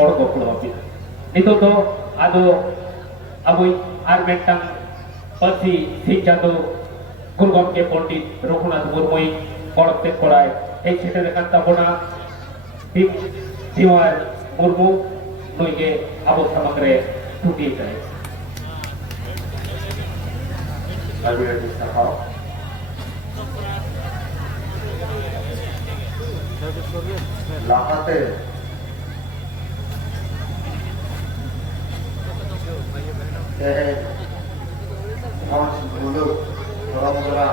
और गोकुल हाबी नितो तो आदो अबुई आर मेंटन पसी सिंचादो गुरुगम के पंडित रघुनाथ मुर्मुई पड़ते पड़ाय एक सेटे देखान ताबोना दिवार मुर्मू नुइगे आबो समग्रे टूटी जाए अभी सहाव लाहाते मुलुग परम्परा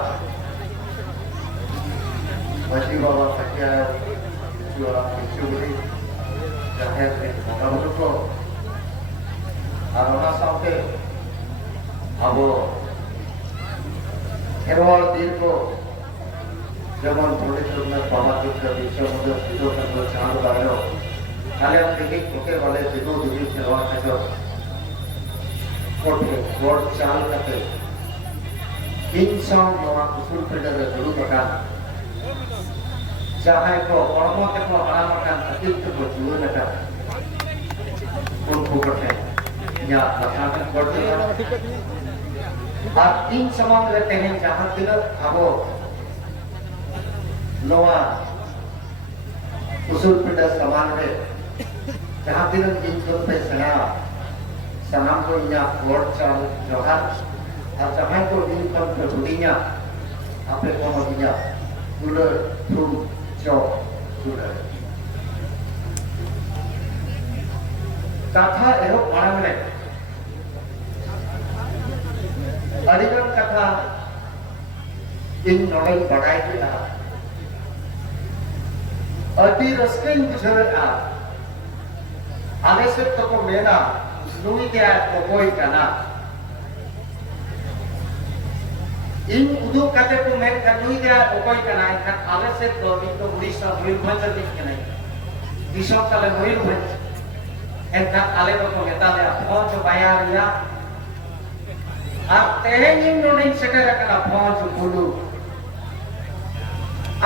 माजी बाबा सखिया जुara mencuri jahat ni orang itu arona sampai abo herawal dirko zaman politik में पहाड़ के विषय मुझे विरोध करने चाह रहा है हाले हम देखिए ओके वाले विरोध भी करवा के जो कोर्ट कोर्ट चाल करते इंसान नवा उसूल पेडर जरूर बता चाहे को कर्म के को आराम का अतीत को जीवन का उनको करते या लक्षण करते हैं आप तीन समान रहते हैं जहाँ तिलक अबो नवा उसूल पेडर समान है जहाँ तिलक जिनको पे सना सनाम को यहाँ कोर्ट चाल जोहार और जहाँ को इनकम पे बुढ़िया आपे को बुढ़िया उलर तुम जो उलर कथा एरो मारंग में अधिकतर कथा इन नॉलेज बढ़ाई किया अति रस्किन बुझा आने से तो को मेना नुई क्या तो कोई करना इन उदू कते को मैं नुई क्या तो कोई करना है आने से तो इन तो उड़ीसा मुइल भंज दिख के नहीं दिशा काले मुइल भंज एंका आले को मेता ले फौज बायारिया आप तेरे इन नोडिंग सेटे रखना फौज बुलू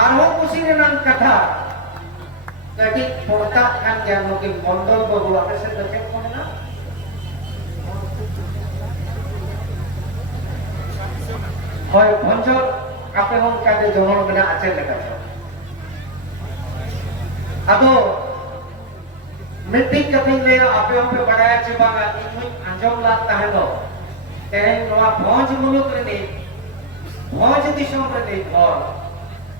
आरो कुसी ने नाम कथा कटी पोता kan yang mungkin mondol baru apa sih terkait mana? Hoi bonjol apa yang kade jono bena aceh dekat. Ado meeting kaping le apa yang pe badaya cibangan ini anjom लगता है लो. तेरे नवा भौज मुलुक रे भौज दिशों रे और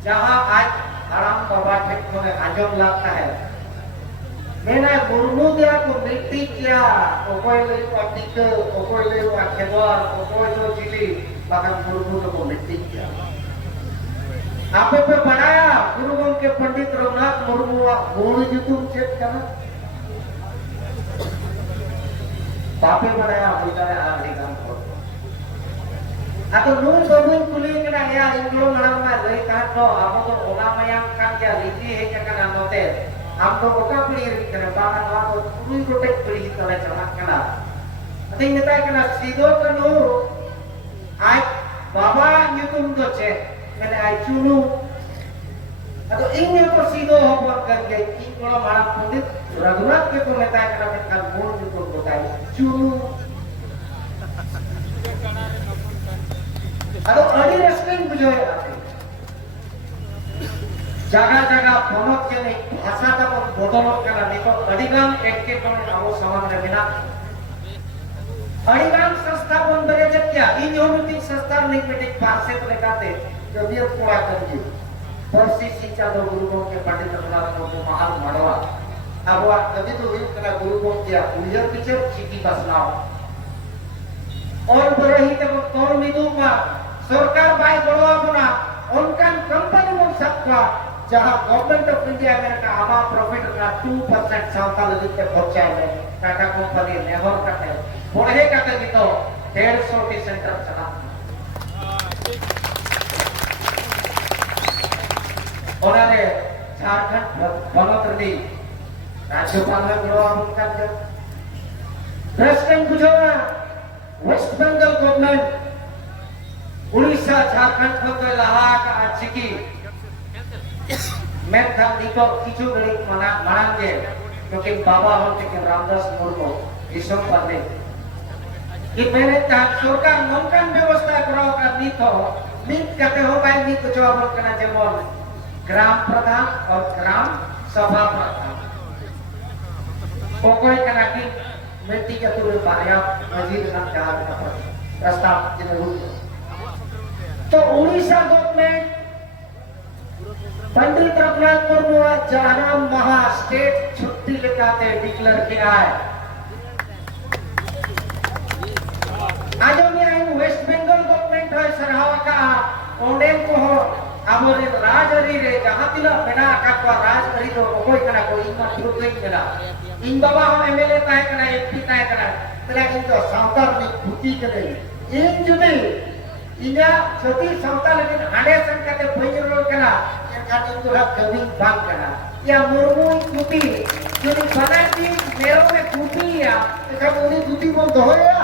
जहाँ आज आराम बाबा ठेक में आजम लगता है मैंने मुर्मू दिया को मिट्टी किया ओकोई ले पटिक ओकोई ले खेदवार ओकोई जो चिली बाकी मुर्मू को मिट्टी किया आप पे बनाया गुरुगम के पंडित रघुनाथ मुर्मू गुरु जी तुम चेक करना बापे बनाया बेटा आगे काम करो atau nun gabung kulit kena ya inglo nama dari kanto apa tu orang yang kan dia liti hanya kena note amdo buka pelir kena bangan apa kulit kotek pelir kalau cemak kena nanti kita kena sido kenu ay baba nyutum tu cek kena ay cunu atau ingin tu sido hopor kan dia inglo malam pundit ragurat ke tu kita kena menkan mul nyutum tu tay cunu Aduh, ada resmen bujoy apa? Jaga-jaga ponok kene bahasa dapat bodolok kena niko adigan ekke kono abo saman remina. Adigan संस्था बन बरेजत क्या? इन unity संस्था निकटिक पासे तो लेकाते जो भी पूरा कर दियो. परसी शिक्षा दो गुरुओं के पंडित रघुनाथ को महान मड़वा. अब वो कभी तो हुई कना गुरुओं किया उलियर पीछे चिकी बसनाओ. और बड़े ही तब तौर मिदू का सरकार बाय बड़वा बना उनका कंपनी में सबका जहां गवर्नमेंट ऑफ इंडिया अमेरिका आमा प्रॉफिट का 2% सावता लगी के पहुंचाए में टाटा कंपनी नेहर करते बढ़े करते भी तो 150 की सेंटर चला उन्होंने झारखंड बनोत्री राज्यपाल में बड़वा उनका प्रेसिडेंट गुजरात वेस्ट बंगाल गवर्नमेंट उड़ीसा झारखंड को लहा का चिकी मैं था निको किचु गली मना मनांगे क्योंकि बाबा होते के रामदास मुर्मू दिसम पड़ने कि मेरे तहत सरकार नौकान व्यवस्था कराओ का नीत हो नीत कहते हो भाई नीत जवाब करना जेमन ग्राम प्रधान और ग्राम सभा प्रधान कोई कना की मिट्टी के तुरे बारिया मजीद नाम जहाज का प्रस्ताव जिन्हें तो उड़ीसा गवर्नमेंट पंडित रघुनाथ मुर्मू जहां महा स्टेट छुट्टी लेकर डिक्लेयर किया है आज में वेस्ट बंगाल गवर्नमेंट है सरहावा का ओंडेन को हो हमारे राजरी रे जहां तिला मेना का राजरी तो कोई कना कोई इन शुरू कोई मेना इन बाबा हम एमएलए ताय कना एमपी ताय कना तेला इन तो सावतार नि भूति करे इन जुदे इना छोटी सावतार लेकिन हाडे संकते भइरो कना एखान इन तो कभी बात कना या मुर्मू कुटी जुदी बनाती मेरो में कुटी या एखा उनी कुटी बोल दोया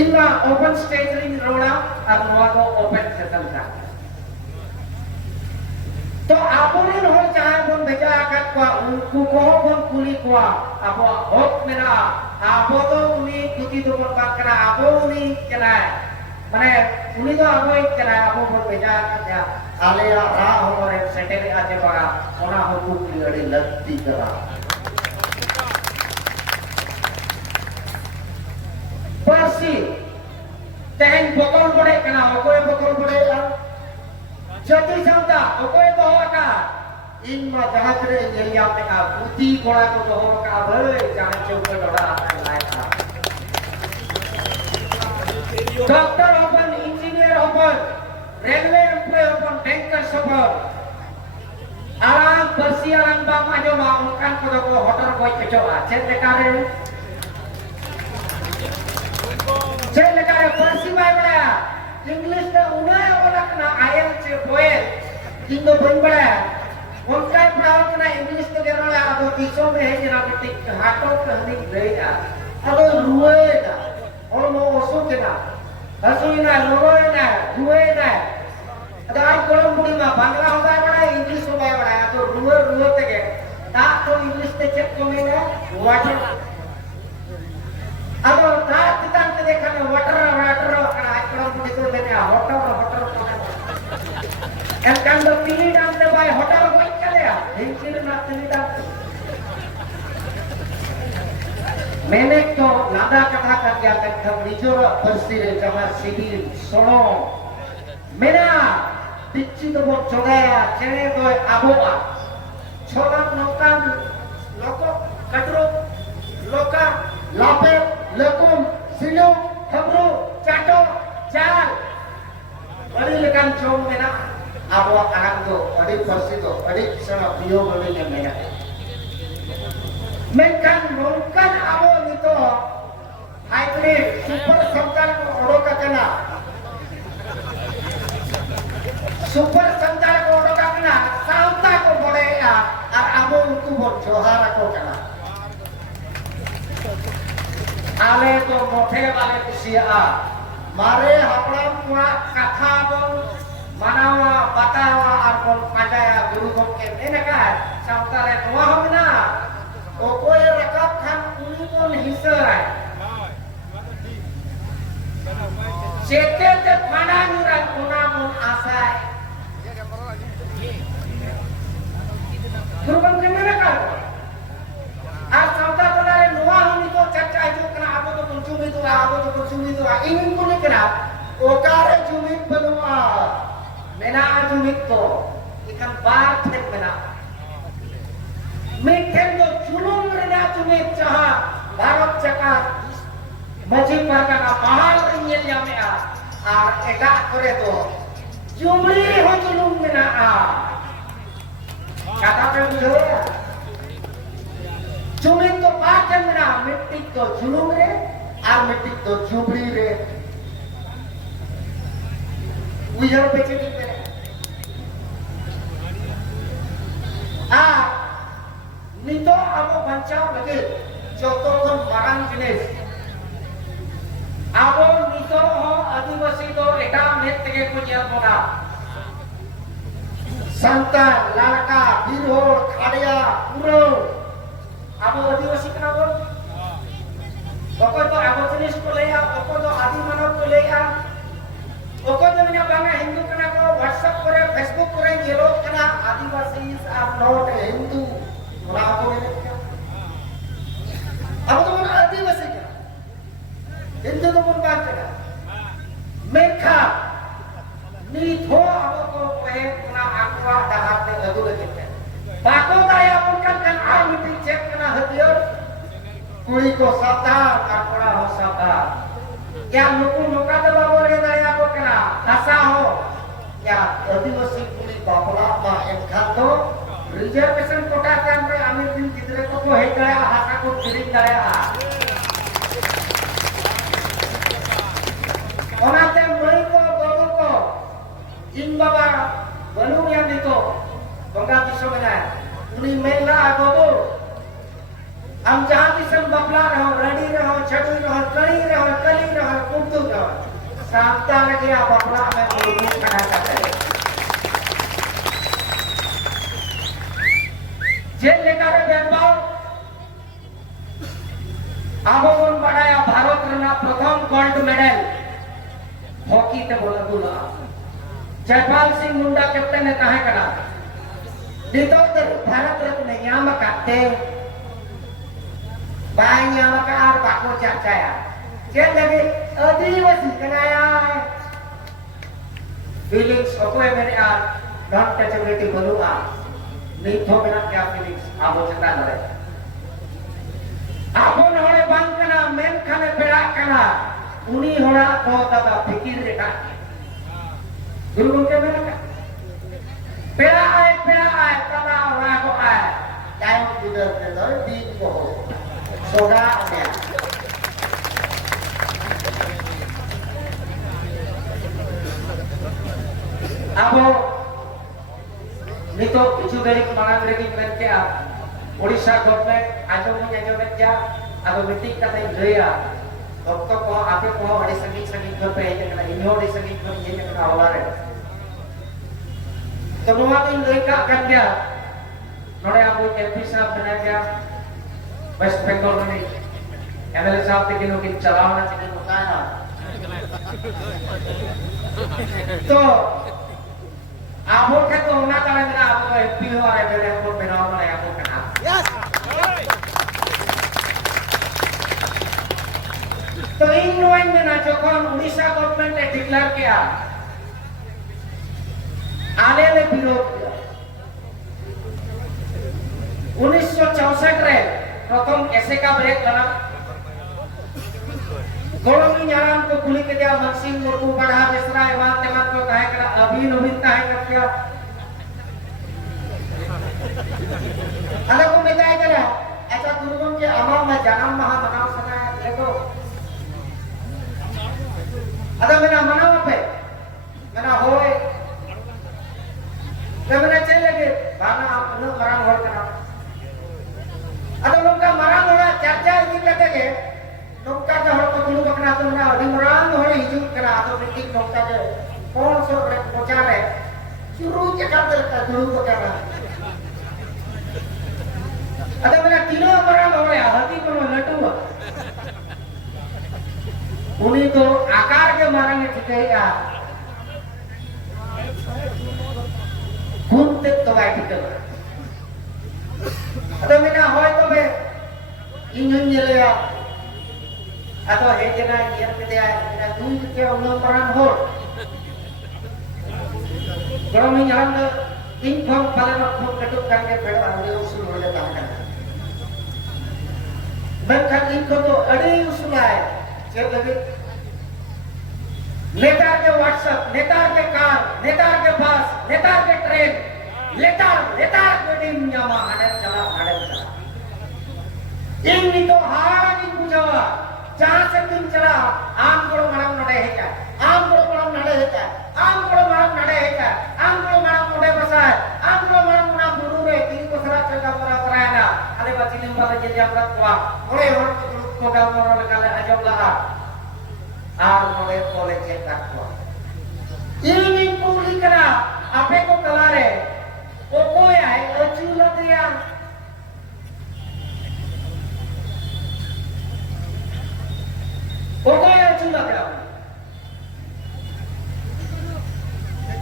इनका ओपन स्टेज रिंग रोड़ा और नोवा ओपन सेशन था तो आपुनी हो चाहे बन भेजा आकर को उनको को बन कुली को अब होत मेरा आपो तो उन्हीं कुटी तो बन बात करा आपो उन्हीं चला है माने उन्हीं तो आपो एक चला है आपो बन भेजा आकर आले रा हमारे सेटेल आजे बड़ा ओना हो कुली अड़ी लगती करा परसी तेन बकल पड़े कना ओकोय बकल पड़े जति समता ओकोय दोका इन मा जहात्रे एरिया में का बुद्धि कोड़ा को दोका भले जाने चौक डोड़ा लायका डॉक्टर ओपन इंजीनियर ओपन रेलवे एम्प्लॉय ओपन बैंकर सफर आराम परसी आराम बा माजो मा उनकान को होटल कोई कचोआ check लेकारे saya negara persibay bada English na unay wala na ayam che poel indo bun bada unkai perawan na English to gerala ado tiso me hai jana tik hato kahni reya ado ruwe da olmo osu kena hasu ina ruwe na ado ai kolam budi ma bangla hoda bada English hoda bada ado ruwe tege ta to English te check komena water अब रात तक के देखा ने water कना आइकड़ा बुडी तो लेने होटल एन कांड तीनी डांस दे भाई होटल कोई चले आ हिंसिर ना तीनी डांस मैंने तो लादा कथा कर दिया तक निजोर परसी रे जमा सिविल सोनो मेना पिच्ची तो वो चोगाया चने तो आबोआ छोला नौकान लोको कटरो लोका लापे लकुम सिलो खबरो चाटो चाल बड़ी लेकिन चोम में ना अब वो आनंद तो बड़ी फर्सी तो बड़ी सना पियो बड़ी ने मेरा मैं kan mungkin abo nito hybrid super संचार को ओडो का कना super संचार को ओडो का कना साउता को बड़े या और abo उनको बहुत जोहारा को कना आले तो मोठे वाले कुसिया मारे हपड़म कुआ कथा बन मनावा बतावा और बन पाजाया गुरु गोके एनका सावता रे नोआ हमना ओ कोई रकब खान उनी कोन हिस्सा है चेते ते पाना नुरा कोना मन आशा है गुरु गोके मेरे का आज सावता तोलारे नोआ हमनी तो चर्चा जो कना आबो तो कुचुमी तो इन को लेकर ओकारे जुमित बनवा मेना जुमित तो इकन बार थे मेना मिठे तो चुलुम रेना जुमित चाहा भारत चका मजी पाका का महाल इंजल में आ एका करे तो जुमड़ी हो चुलुम मेना आ कथा पे बुझो जुमित तो पाचन मेना मिट्टी तो जुलुम रे और मिट्टी तो जुबड़ी रे उजर बेचे दी मेरे आ नितो अब बंचाव लगे जोतो को मरान जिनेस अब नितो हो आदिवासी तो एटा नेत के को ᱧᱮᱞ ᱵᱚᱱᱟ santan, lalaka, birhor, khadaya, puro. Abo adivasi kana bol? Okoi to abo jenis ko leya, okoi to adi manav ko leya. Okoi to mena banga Hindu kana ko WhatsApp kore, Facebook kore yelo kana Adivasis are not a Hindu. Mona abo mena kya? Abo to mona adivasi kana. Hindu to mon baat kana. Mekha ni tho abo ko pehe kana akwa dahat te adu lagi. Bako daya bukan kan meeting cek kena hadiah. Kuri ko sabar, akora ho sabar. Ya nuku nuka de babore daya ko kena hasa ho. Ya adivasi kuri bapla ma enkhato reservation kota kan re ami din gidre ko he daya hasa ko kiring daya. Onate moi ko babu ko in baba balu yang itu bangga diso mena uni mela agobo am jahan disam bapla raho ready raho chadu raho kali raho kali raho kuntu raho samta lagi bapla mein bulu kana kate je lekar benbao abon badaya bharat rena pratham gold medal hockey te bola bola Jaipal Singh Munda captain ने कहा करा दीतो भारत रत्न याम काटे bye याम का are बाको चाचाया जे लगे आदिवासी कनाया feelings Okoye मेरे are not touchability बोलूगा नहीं तो मेरा क्या फीलिंग्स आबो चंदा लड़े आबो नहरे बांग कना मेन खाने पेड़ा कना उनी होड़ा तो दादा फिकिर रेखा गुरु के मेरा का पेड़ा आए तला रागो आए टाइम गुजर के दर दिन को सोगा आया अब नितो किछु गरी मांग रेगी करके आप ओडिशा गवर्नमेंट आजो क्या अब मीटिंग का नहीं गया dokter ko ape ko adi sangit ko pe ye kana inyo adi sangit ko ye kana aware to noa tin leka kan dia nore abu MP sahab bana gaya West Bengal mein MLA sahab te kino kin चलावना चाहिए होता है ना तो आबो के तो ना तारे मेरा आबो MP हो रहे मेरे को बनाओ ना आबो kana yes तो इन नोइन में ना जोखन उड़ीसा गवर्नमेंट ने डिक्लेयर किया आने ने विरोध किया 1964 रे प्रथम ऐसे का ब्रेक लगा गौरवी न्यायालय को कुली के दिया मनसिंह मुर्मू बढ़ा बेसरा एवं तेमन को कहे करा अभी नवीनता है कर दिया अलग को बताया करा ऐसा गुरुगुण के अमर में जन्म महा मनाव सना देखो ada mena mana apa? Mena hoy. Kemana cel lagi? Bana anu marang hor kana. Ada nungka marang hora caca ini kata ke. Nungka ka hor ko dulu bakna tu mena di marang hor hijau kana atau meeting nungka ke. Kon so rek pocare. Churu je kata ka dulu bakna. Ada mena tino marang hor ya hati ko latu. उन्हीं तो आकार के मारेंगे ठिकेगा खून तक तो बैठ के अतो मेना होय तो बे इंजन जेलेया अतो हे जना ये पे दे मेना दूध के उन परन हो गरम में जान इन फम पालन को कटुक करके पेड़ आने उसूल हो जाता है मैं इनको तो अड़े उसूल है जब लगे नेता के व्हाट्सएप नेता के कार नेता के बस नेता के ट्रेन नेता के टीम जामा हडर चला इन नी तो हारा की बुझावा जहां से दिन चला आम को मरम नडे है क्या आम को मरम नडे है क्या आम को मरम नडे है क्या आम को मरम नडे बसा है आम को मरम ना बुरू रे तीन को सरा चला परा परायना अरे बच्ची ने बात जे जाबरत हुआ ओरे हर को गांव मोर काले अजब लगा आर नोले कॉलेज के तकवा ini puli kena apa ko kalare Okoy ay acu latihan. Okoy acu latihan.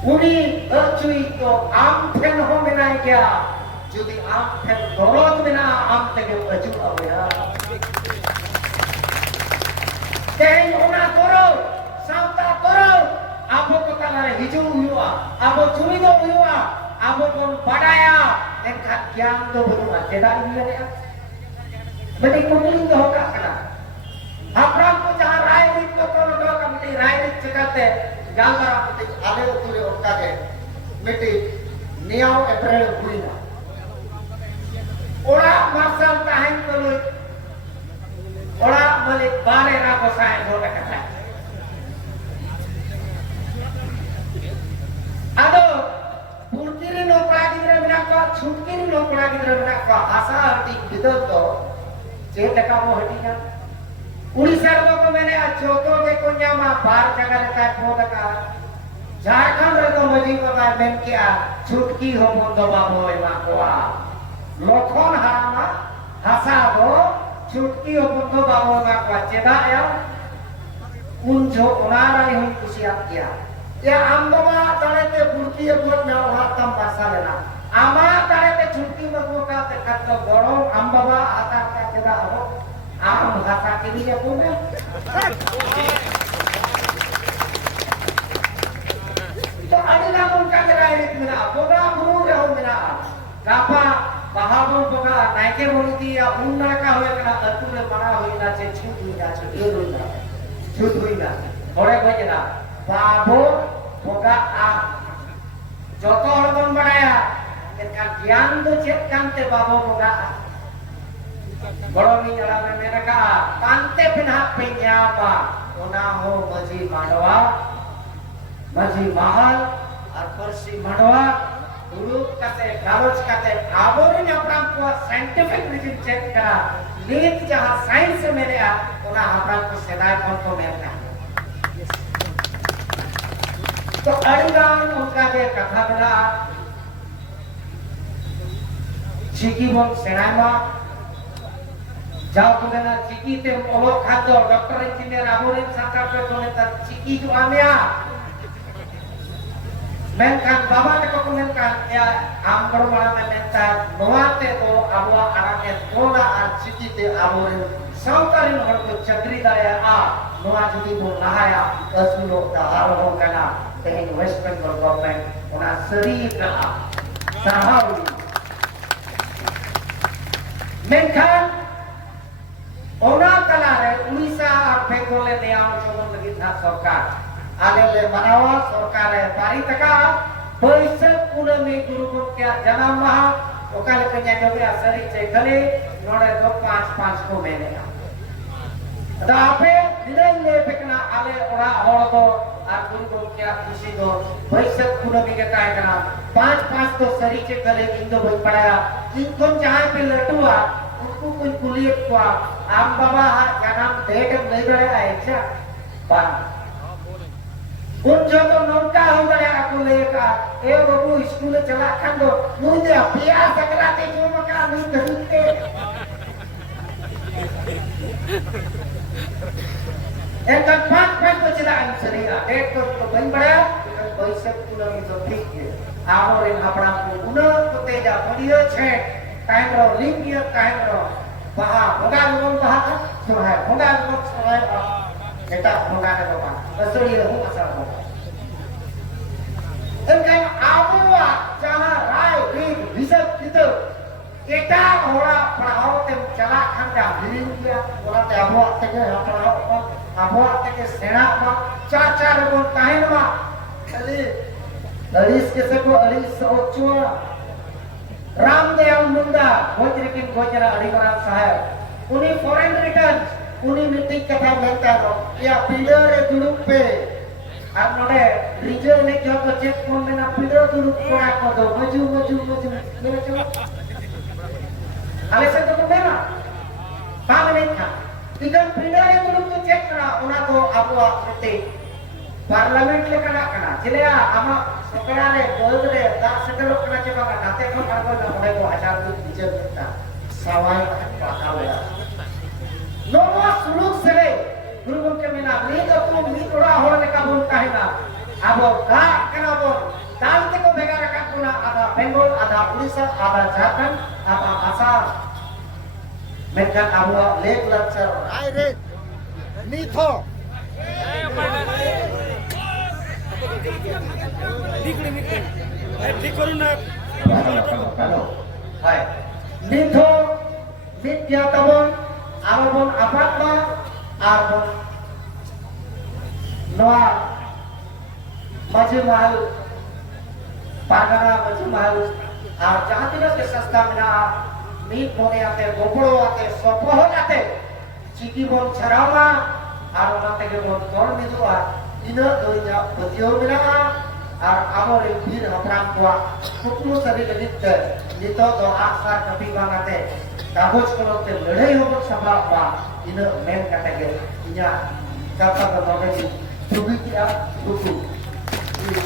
Uni acu itu ampen ho menai kya. Jadi ampen dorot mena ampen ke acu apa ya. Keng ona toro, santa toro. Abo ko talare hiju huyua, abo curi do huyua. Abo pun padaya engkat gyang do berumah cedak ini ya. Mending pemiling do hokak kena. Apram ko jahan rai rit ko tolo do ka miti rai rit cekate galmara miti ale utule okkage miti niau April bulina. Ora masal tahan tulu. Ora malik bare ra ko sae do kata. Ado Purkiri no kora gidra menak ko, Chutkiri no kora gidra menak ko, asa hati bidot to, chet ka mo hati na. Uड़ीसा को मैंने जोतो के को न्यामा बार जगह का खोद का झारखंड रे तो मजी को मैं क्या छुटकी हो बंदो बाबो एमा कोआ लोखन हामा हसा दो छुटकी हो बंदो बाबो एमा कोआ चेदा या उन जो उनारा ही हुई कुशिया किया या आमदमा तारे ते बुर्की बुत ना हातम पासा लेना आमा तारे ते छुटकी बगो का ते कत्तो बड़ो आमबा आता का चेदा हो आम भाषा के लिए बोले तो अगला उनका कराए इतना बोला मुंह रहो मेरा कापा बाहर बोगा नाइके बोलती या उन्ना का होए कना अतुरे बना होई ना छे छूट हुई ना छूट हुई ना थोड़े कोई ना बाबो बोगा आ जोतो हड़ बन बनाया इनका ज्ञान तो चेक कांते बाबो बोगा बड़ो नी जड़ा में मेरा का कांते पिना पेन्यावा ओना हो मजी मांडवा मजी महल और परसी मांडवा गुरु कते गालोच कते आबोरी ने अपना को साइंटिफिक रीजन चेक करा नीत जहां साइंस से मेरे आ ओना अपना को सदाय कौन को मेरना तो अड़गान उनका के कथा बना चिकी बोल सेनामा जाओ तो ना चिकी ते ओलो खादो डॉक्टर इंजीनियर आबोरे साका पे तो ने चिकी जो आमिया मेनकान बाबा ने को मेनकान या आम करो बड़ा में मेनता नोआते तो आबो आराके तोला आ चिकी ते आबोरे साउतारी हड़ को चक्री दाया आ नोआ जुदी बो नहाया असुलो दहार हो कना ते वेस्ट बंगाल गवर्नमेंट ओना सरी का साहावी मेनकान ओना तलारे उड़ीसा और बेंगल ले आउ चोबन लगी था सरकार आले ले मनावा सरकार है पारी तका बैसक कुनमी गुरु को क्या जन्म महा ओकाले कन्या जोगे असरी चेखले नोडे तो 5 को महीने दा आपे दिलन ले बेकना आले ओरा हड़ दो आ गुरु को क्या खुशी दो बैसक कुनमी के काय कना 5 तो सरी चेखले इंदो बई पड़ाया इनको जहां पे लटुआ उनको कोई कुलियत को आम बाबा janam डेट नहीं बड़ा अच्छा बात उन जो तो नौका हो गया aku लेका ए बाबू स्कूल चला खान दो मुझे पिया सकलाते जो मका नहीं करते एक 5 तो चला अंसरी डेट तो बन बड़ा पैसे पूरा में तो ठीक है आवो इन अपना को उन तो तेजा पड़ियो छे टाइम रो लिंक ये टाइम रो बाहा होगा लोग बाहा था सुहाय होगा लोग सुहाय बेटा होगा के बाबा असली हो असर हो इनका आबुआ जहां राय रीड विजत कितो एटा होड़ा पढ़ाओ ते चला खंडा भिरिया बोला ते आबुआ ते के पढ़ाओ आबुआ ते के सेना मा चाचा रो काहिन मा अली अलीस के से को अलीस सोचुआ रामदेव मुंडा गोजरकिन गोजरा अडिगरा साहब उन्हीं फॉरेन रिटर्न उन्हीं मीटिंग कथा बनता रो या पिलर दुरुप पे आप नोडे रिजन ने जो तो चेक फोन में ना पिलर दुरुप को आप दो मजू मेरे चलो आले से तो मेरा काम नहीं था इधर पिलर दुरुप को चेक करा उना तो आपको आपते पार्लियामेंट ले करा जिले आमा sokeare bolre dak sedelok kena coba nate kon aku na mulai ko hajar tu bicara kita sawai pakal ya nomor suluk sere guru gomke mena ni to tu ni tora hol ne kabun kahina abo ka kana bo dal te ko begara ka kuna ada Bengal ada Odisha ada Jharkhand ada Assam menkan abo lek lecture ai re ni tho ঠিক করুন না hai nitho vidya tabon arabon apatma arbon noa maji mahal pagana maji mahal ar jahan tindak ke sasta mena mit mone ate gopro ate sopoh ate chiki bon charawa ar ona tege bon tor midua ina doinya betio mena ar amor bir hapram kwa kuklu sabi gedit nito do aksar kapi bangate kaboj kolote ledai hobot sabra kwa ina men katege inya kata kata ni tubi kia buku ini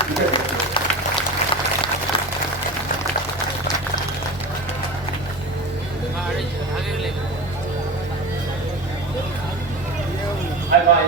Bye bye.